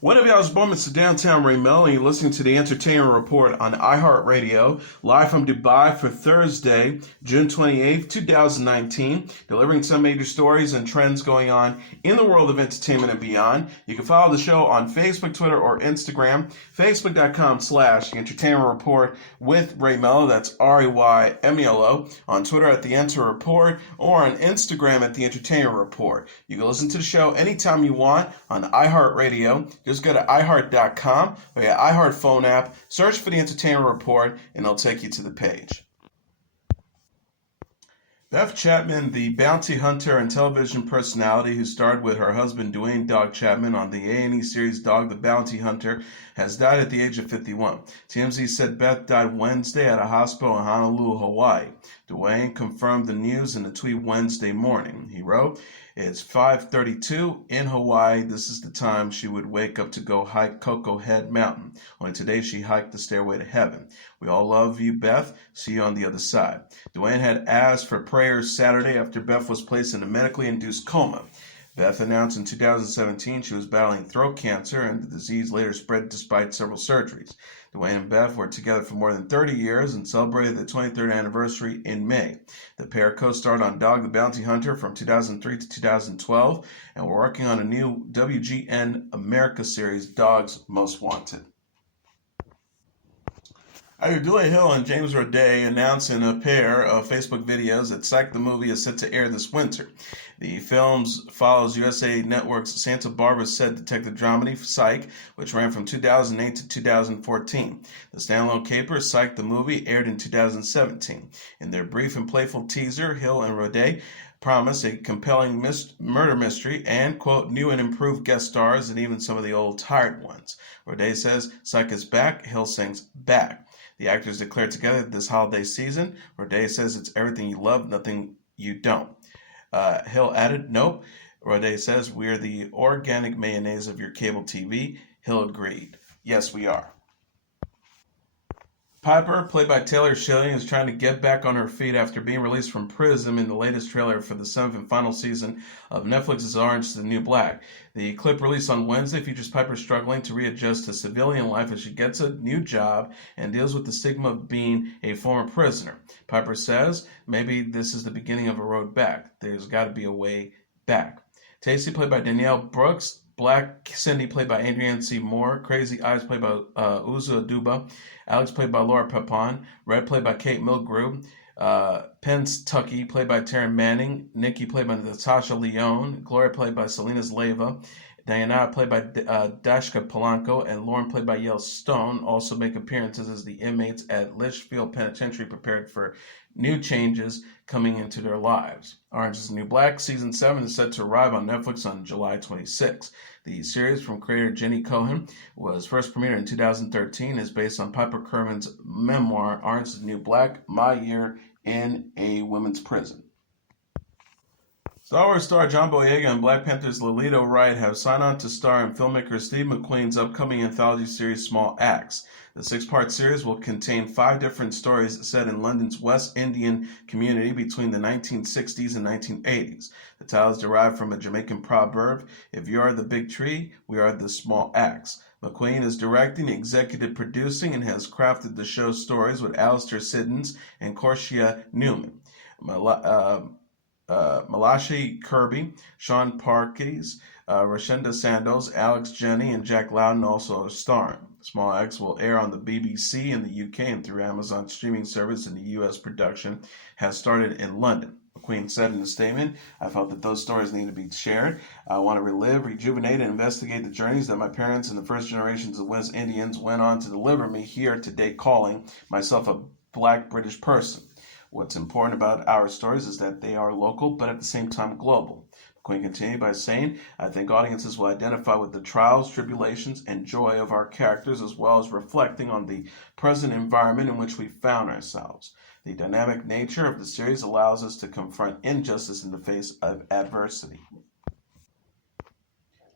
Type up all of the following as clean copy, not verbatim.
What up, y'all? It's Mr. Downtown Ray Melo, and you're listening to the Entertainment Report on iHeartRadio, live from Dubai for Thursday, June 28th, 2019, delivering some major stories and trends going on in the world of entertainment and beyond. You can follow the show on Facebook, Twitter, or Instagram, facebook.com/Entertainment Report with Ray Melo, that's RAYMELO, on Twitter at The Enter Report, or on Instagram at The Entertainment Report. You can listen to the show anytime you want on iHeartRadio. Just go to iHeart.com or your iHeart phone app, search for the Entertainment Report, and it'll take you to the page. Beth Chapman, the bounty hunter and television personality who starred with her husband Dwayne "Dog" Chapman on the A&E series Dog the Bounty Hunter, has died at the age of 51. TMZ said Beth died Wednesday at a hospital in Honolulu, Hawaii. Dwayne confirmed the news in a tweet Wednesday morning. He wrote, "It's 5:32 in Hawaii. This is the time she would wake up to go hike Coco Head Mountain. Only today she hiked the stairway to heaven. We all love you, Beth. See you on the other side." Dwayne had asked for prayers Saturday after Beth was placed in a medically induced coma. Beth announced in 2017 she was battling throat cancer, and the disease later spread despite several surgeries. Dwayne and Beth were together for more than 30 years and celebrated their 23rd anniversary in May. The pair co-starred on Dog the Bounty Hunter from 2003 to 2012 and were working on a new WGN America series, Dogs Most Wanted. Dule Hill and James Roday announced in a pair of Facebook videos that Psych the movie is set to air this winter. The film follows USA Network's Santa Barbara set detective dramedy Psych, which ran from 2008 to 2014. The standalone caper, Psych the movie, aired in 2017. In their brief and playful teaser, Hill and Roday promised a compelling murder mystery and, quote, new and improved guest stars and even some of the old tired ones. Roday says Psych is back, Hill sings back. The actors declared together this holiday season. Roday says it's everything you love, nothing you don't. Hill added, nope. Roday says, we're the organic mayonnaise of your cable TV. Hill agreed. Yes, we are. Piper, played by Taylor Schilling, is trying to get back on her feet after being released from prison in the latest trailer for the 7th and final season of Netflix's Orange is the New Black. The clip released on Wednesday features Piper struggling to readjust to civilian life as she gets a new job and deals with the stigma of being a former prisoner. Piper says, maybe this is the beginning of a road back. There's got to be a way back. Tacy, played by Danielle Brooks, Black Cindy, played by Adrienne C. Moore, Crazy Eyes, played by Uzo Aduba, Alex, played by Laura Pepon, Red, played by Kate Mulgrew, Penstucky, played by Taryn Manning, Nikki, played by Natasha Lyonne, Gloria, played by Selena Zleva, Diana, played by Dashka Polanco, and Lauren, played by Yale Stone, also make appearances as the inmates at Litchfield Penitentiary prepared for new changes coming into their lives. Orange is the New Black Season 7 is set to arrive on Netflix on July 26. The series from creator Jenny Cohen was first premiered in 2013, is based on Piper Kerman's memoir, Orange is the New Black, My Year in a Women's Prison. Star Wars star John Boyega and Black Panther's Letitia Wright have signed on to star in filmmaker Steve McQueen's upcoming anthology series Small Axe. The 6-part series will contain 5 different stories set in London's West Indian community between the 1960s and 1980s. The title is derived from a Jamaican proverb, if you are the big tree, we are the small axe. McQueen is directing, executive producing, and has crafted the show's stories with Alistair Siddons and Corsia Newman. Malachi Kirby, Sean Parkes, Rashenda Sandoz, Alex Jenny, and Jack Loudon also are starring. Small Axe will air on the BBC in the UK and through Amazon streaming service in the US. Production has started in London. McQueen said in a statement, I felt that those stories need to be shared. I want to relive, rejuvenate, and investigate the journeys that my parents and the first generations of West Indians went on to deliver me here today, calling myself a Black British person. What's important about our stories is that they are local, but at the same time global. McQueen continued by saying, I think audiences will identify with the trials, tribulations, and joy of our characters, as well as reflecting on the present environment in which we found ourselves. The dynamic nature of the series allows us to confront injustice in the face of adversity.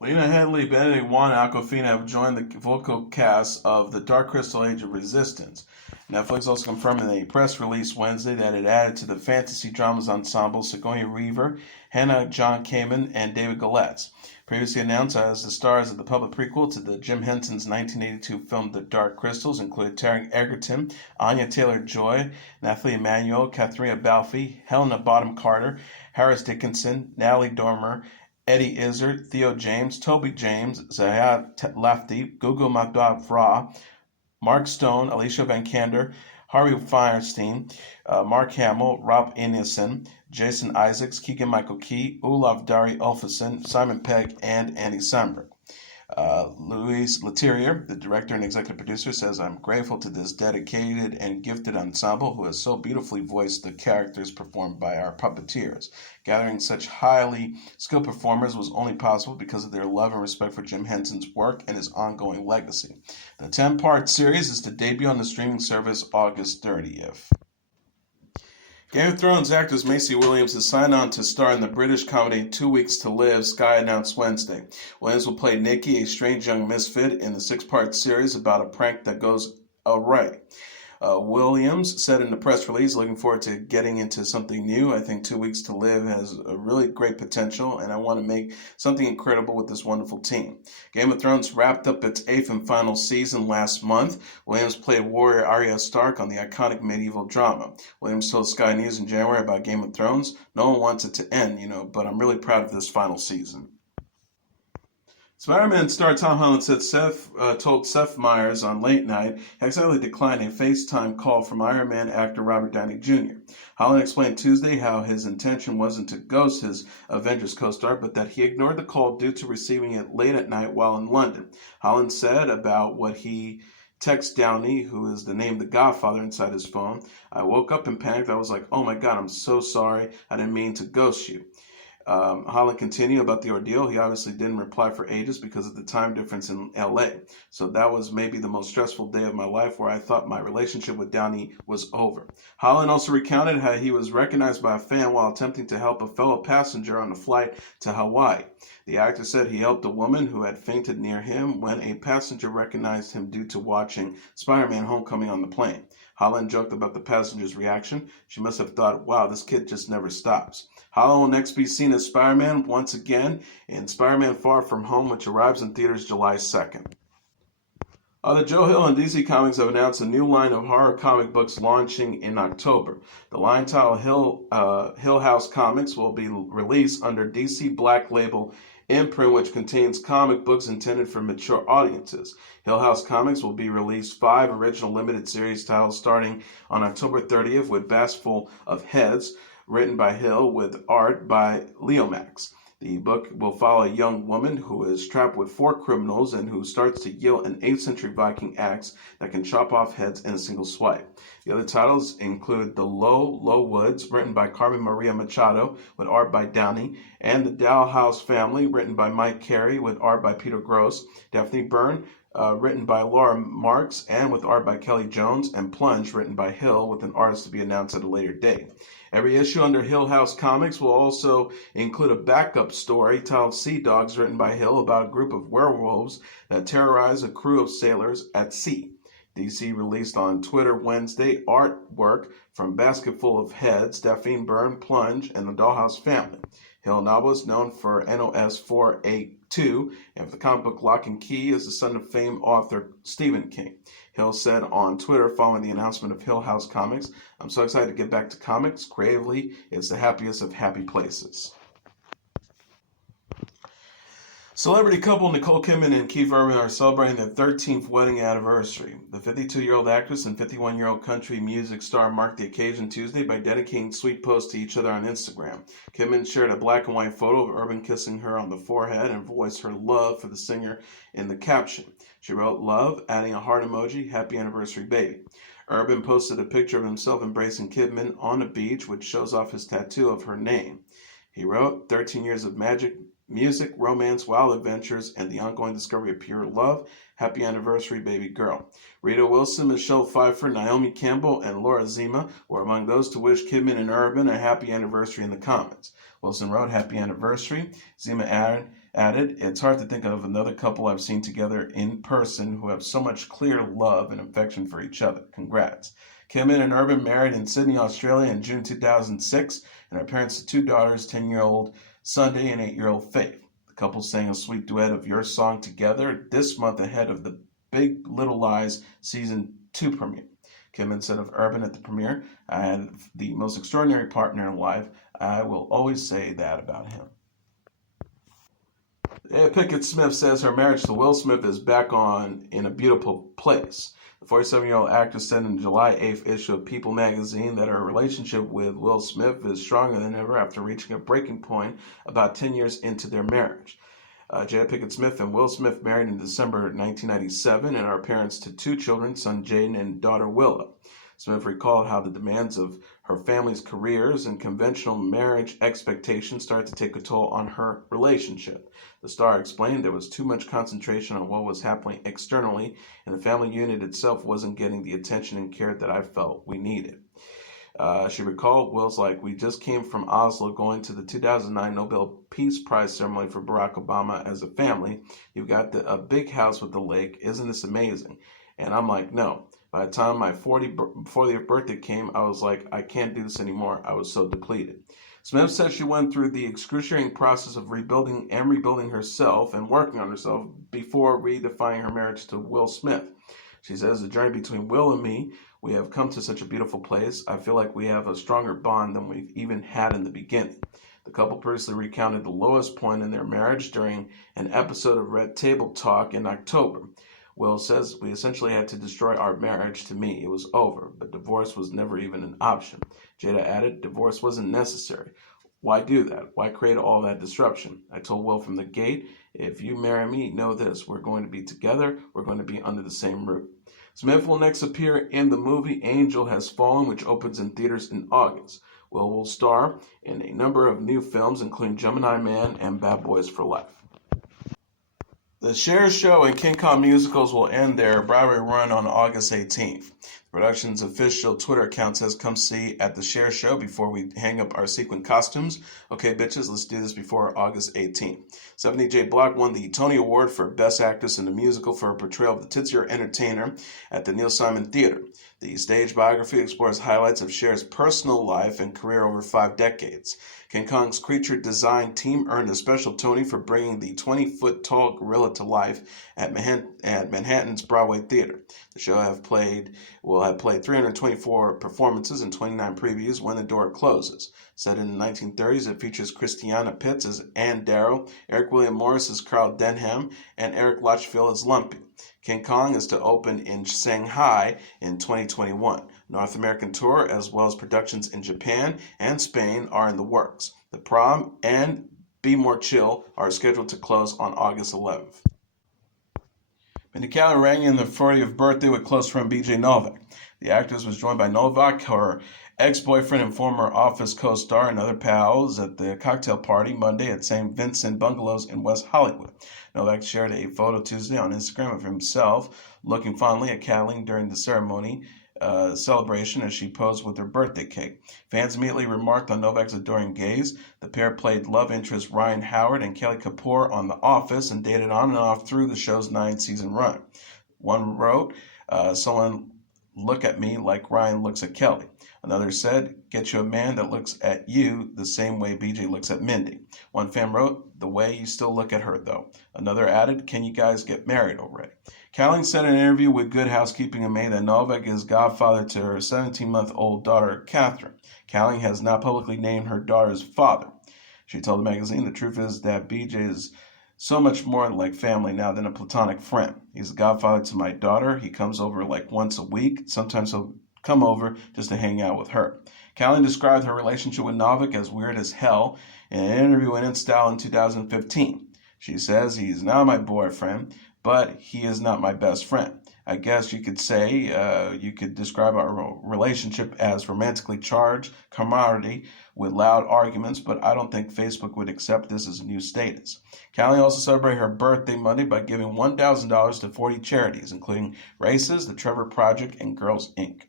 Lena Headey, Benedict Wong, and Awkwafina have joined the vocal cast of The Dark Crystal Age of Resistance. Netflix also confirmed in a press release Wednesday that it added to the fantasy dramas ensemble Sigourney Weaver, Hannah John Kamen, and David Galetz. Previously announced as the stars of the public prequel to the Jim Henson's 1982 film The Dark Crystals include Taron Egerton, Anya Taylor-Joy, Nathalie Emmanuel, Katharina Balfe, Helena Bonham Carter, Harris Dickinson, Natalie Dormer, Eddie Izzard, Theo James, Toby James, Zayat Lafty, Gugu Magdalene, Mark Stone, Alicia Vikander, Harvey Fierstein, Mark Hamill, Rob Ineson, Jason Isaacs, Keegan-Michael Key, Olaf Dari Ulfason, Simon Pegg, and Andy Samberg. Louise Leterrier, the director and executive producer, says, "I'm grateful to this dedicated and gifted ensemble who has so beautifully voiced the characters performed by our puppeteers. Gathering such highly skilled performers was only possible because of their love and respect for Jim Henson's work and his ongoing legacy." The 10-part series is to debut on the streaming service August 30th. Game of Thrones actress Maisie Williams has signed on to star in the British comedy 2 Weeks to Live, Sky announced Wednesday. Williams will play Nikki, a strange young misfit, in the 6-part series about a prank that goes awry. Williams said in the press release, "Looking forward to getting into something new. I think 2 Weeks to Live has a really great potential, and I want to make something incredible with this wonderful team." Game of Thrones wrapped up its 8th and final season last month. Williams played warrior Arya Stark on the iconic medieval drama. Williams told Sky News in January about Game of Thrones, "No one wants it to end, but I'm really proud of this final season." Spider-Man star Tom Holland said told Seth Meyers on Late Night he accidentally declined a FaceTime call from Iron Man actor Robert Downey Jr. Holland explained Tuesday how his intention wasn't to ghost his Avengers co-star, but that he ignored the call due to receiving it late at night while in London. Holland said about what he texted Downey, who is the name The Godfather, inside his phone. "I woke up and panicked. I was like, oh my God, I'm so sorry. I didn't mean to ghost you." Holland continued about the ordeal. He obviously didn't reply for ages because of the time difference in LA. "So that was maybe the most stressful day of my life where I thought my relationship with Downey was over." Holland also recounted how he was recognized by a fan while attempting to help a fellow passenger on a flight to Hawaii. The actor said he helped a woman who had fainted near him when a passenger recognized him due to watching Spider-Man Homecoming on the plane. Holland joked about the passenger's reaction. "She must have thought, wow, this kid just never stops." Holland will next be seen as Spider-Man once again in Spider-Man Far From Home, which arrives in theaters July 2nd. The Joe Hill and DC Comics have announced a new line of horror comic books launching in October. The line titled Hill House Comics will be released under DC Black Label imprint, which contains comic books intended for mature audiences. Hill House Comics will be released 5 original limited series titles starting on October 30th with Basketful of Heads, written by Hill with art by Leomax. The book will follow a young woman who is trapped with 4 criminals and who starts to yield an 8th century Viking axe that can chop off heads in a single swipe. The other titles include The Low Woods, written by Carmen Maria Machado with art by Downey, and The Dow House Family, written by Mike Carey with art by Peter Gross, Daphne Byrne, written by Laura Marks and with art by Kelly Jones, and Plunge, written by Hill with an artist to be announced at a later date. Every issue under Hill House Comics will also include a backup story titled Sea Dogs, written by Hill, about a group of werewolves that terrorize a crew of sailors at sea. DC released on Twitter Wednesday artwork from Basketful of Heads, Daphne Byrne, Plunge, and the Dollhouse Family. Hill novelist known for NOS 482 and for the comic book Lock and Key is the son of famed author Stephen King. Hill said on Twitter following the announcement of Hill House Comics, "I'm so excited to get back to comics. Creatively, it's the happiest of happy places." Celebrity couple Nicole Kidman and Keith Urban are celebrating their 13th wedding anniversary. The 52-year-old actress and 51-year-old country music star marked the occasion Tuesday by dedicating sweet posts to each other on Instagram. Kidman shared a black and white photo of Urban kissing her on the forehead and voiced her love for the singer in the caption. She wrote, "Love," adding a heart emoji, "Happy anniversary, baby." Urban posted a picture of himself embracing Kidman on a beach, which shows off his tattoo of her name. He wrote, 13 years of magic, music, romance, wild adventures, and the ongoing discovery of pure love. Happy anniversary, baby girl." Rita Wilson, Michelle Pfeiffer, Naomi Campbell, and Laura Zima were among those to wish Kidman and Urban a happy anniversary in the comments. Wilson wrote, "Happy anniversary." Zima added, "It's hard to think of another couple I've seen together in person who have so much clear love and affection for each other. Congrats." Kidman and Urban married in Sydney, Australia in June 2006 and are parents to 2 daughters, 10-year-old Sunday and 8-year-old Faith. The The couple sang a sweet duet of Your Song together this month ahead of the Big Little Lies Season 2 premiere. Kidman said of Urban at the premiere, "I had the most extraordinary partner in life. I will always say that about him." Jada Pinkett Smith says her marriage to Will Smith is back on in a beautiful place. The 47-year-old actress said in the July 8th issue of People magazine that her relationship with Will Smith is stronger than ever after reaching a breaking point about 10 years into their marriage. Jada Pinkett Smith and Will Smith married in December 1997 and are parents to 2 children, son Jaden and daughter Willow. Smith recalled how the demands of her family's careers and conventional marriage expectations started to take a toll on her relationship. The star explained there was too much concentration on what was happening externally, and the family unit itself wasn't getting the attention and care that I felt we needed. She recalled, Will's like, "We just came from Oslo going to the 2009 Nobel Peace Prize ceremony for Barack Obama as a family. You've got a big house with the lake. Isn't this amazing?" And I'm like, no. By the time my 40th birthday came, I was like, I can't do this anymore. I was so depleted. Smith said she went through the excruciating process of rebuilding herself and working on herself before redefining her marriage to Will Smith. She says, "The journey between Will and me, we have come to such a beautiful place. I feel like we have a stronger bond than we've even had in the beginning." The couple previously recounted the lowest point in their marriage during an episode of Red Table Talk in October. Will says, "We essentially had to destroy our marriage. To me, it was over, but divorce was never even an option." Jada added, "Divorce wasn't necessary. Why do that? Why create all that disruption? I told Will from the gate, if you marry me, know this, we're going to be together, we're going to be under the same roof." Smith will next appear in the movie Angel Has Fallen, which opens in theaters in August. Will star in a number of new films, including Gemini Man and Bad Boys for Life. The Cher Show and King Kong musicals will end their Broadway run on August 18th. The production's official Twitter account says, "Come see at the Cher Show before we hang up our sequin costumes. Okay, bitches, let's do this before August 18th. Stephanie J. Block won the Tony Award for Best Actress in a Musical for her portrayal of the titular entertainer at the Neil Simon Theater. The stage biography explores highlights of Cher's personal life and career over 5 decades. King Kong's creature design team earned a special Tony for bringing the 20-foot-tall gorilla to life at Manhattan's Broadway Theater. The show will have played 324 performances and 29 previews when the door closes. Set in the 1930s, it features Christiana Pitts as Anne Darrow, Eric William Morris as Carl Denham, and Eric Lachfield as Lumpy. King Kong is to open in Shanghai in 2021. North American tour, as well as productions in Japan and Spain, are in the works. The Prom and Be More Chill are scheduled to close on August 11th. Mindy Kaling rang in the 40th birthday with close friend BJ Novak. The actress was joined by Novak, her ex-boyfriend and former Office co-star, and other pals at the cocktail party Monday at St. Vincent Bungalows in West Hollywood. Novak shared a photo Tuesday on Instagram of himself looking fondly at Kaling during the ceremony celebration as she posed with her birthday cake. Fans immediately remarked on Novak's adoring gaze. The pair played love interest Ryan Howard and Kelly Kapoor on The Office and dated on and off through the show's 9-season run. One wrote, "Someone look at me like Ryan looks at Kelly." Another said, "Get you a man that looks at you the same way BJ looks at Mindy." One fan wrote, "The way you still look at her, though." Another added, "Can you guys get married already?" Kaling said in an interview with Good Housekeeping in May that Novak is godfather to her 17-month-old daughter, Catherine. Kaling has not publicly named her daughter's father. She told the magazine, "The truth is that BJ is so much more like family now than a platonic friend. He's the godfather to my daughter. He comes over like once a week. Sometimes he'll come over just to hang out with her." Kaling described her relationship with Novak as weird as hell in an interview with InStyle in 2015. She says, "He's not my boyfriend, but he is not my best friend. I guess you could say you could describe our relationship as romantically charged camaraderie with loud arguments, but I don't think Facebook would accept this as a new status." Kaling also celebrated her birthday Monday by giving $1,000 to 40 charities, including Races, the Trevor Project, and Girls Inc.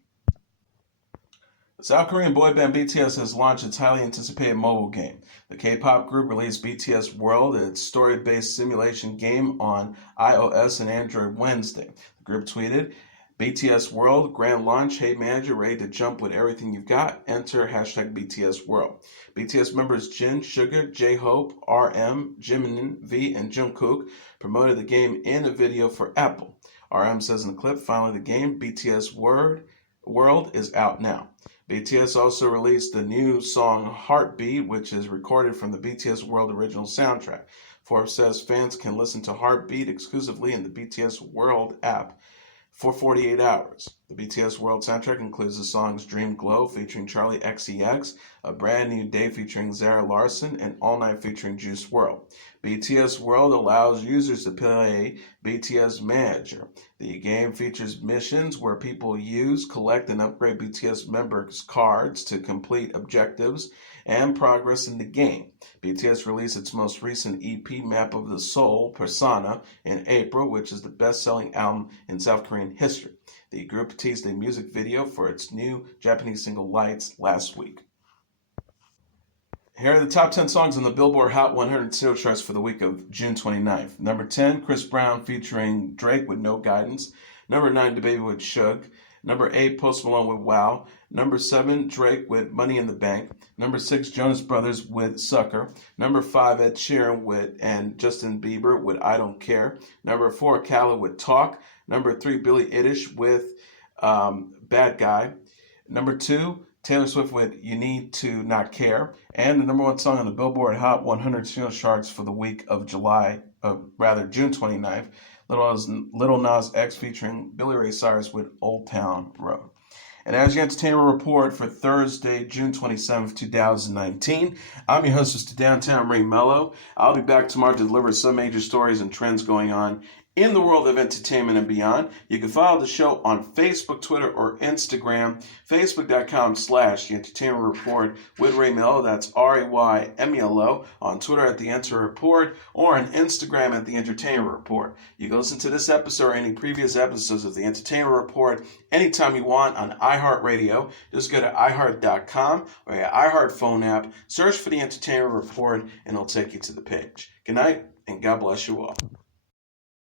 The South Korean boy band BTS has launched its highly anticipated mobile game. The K-pop group released BTS World, its story-based simulation game, on iOS and Android Wednesday. The group tweeted, BTS World Grand Launch. Hey manager, ready to jump with everything you've got? Enter hashtag BTS World. BTS members Jin, Sugar, J-Hope, RM, Jimin, V, and Jungkook promoted the game in a video for Apple. RM says in the clip, finally the game, BTS World is out now. BTS also released the new song Heartbeat, which is recorded from the BTS World original soundtrack. Forbes says fans can listen to Heartbeat exclusively in the BTS World app for 48 hours. The BTS World soundtrack includes the songs Dream Glow featuring Charlie XCX, A Brand New Day featuring Zara Larsson, and All Night featuring Juice WRLD. BTS World allows users to play BTS Manager. The game features missions where people use, collect, and upgrade BTS members' cards to complete objectives and progress in the game. BTS released its most recent EP, Map of the Soul, Persona, in April, which is the best-selling album in South Korean history. The group teased a music video for its new Japanese single Lights last week. Here are the top 10 songs on the Billboard Hot 100 sales charts for the week of June 29th. Number 10, Chris Brown featuring Drake with No Guidance. Number 9, DaBaby with Shug. Number 8, Post Malone with Wow. Number 7, Drake with Money in the Bank. Number 6, Jonas Brothers with Sucker. Number 5, Ed Sheeran and Justin Bieber with I Don't Care. Number 4, Khaled with Talk. Number 3, Billie Eilish with Bad Guy. Number 2, Taylor Swift with You Need to Not Care. And the number 1 song on the Billboard Hot 100 sales charts for the week of June 29th. Little Nas X featuring Billy Ray Cyrus with Old Town Road. And as your entertainment report for Thursday, June 27th, 2019, I'm your host, Mr. Downtown Ray Melo. I'll be back tomorrow to deliver some major stories and trends going on in the world of entertainment and beyond. You can follow the show on Facebook, Twitter, or Instagram. Facebook.com/The Entertainment Report with Ray Melo. That's RAYMELO. On Twitter at The Enter Report, or on Instagram at The Entertainment Report. You can listen to this episode or any previous episodes of The Entertainment Report anytime you want on iHeartRadio. Just go to iHeart.com or your iHeart phone app. Search for The Entertainment Report, and it'll take you to the page. Good night, and God bless you all.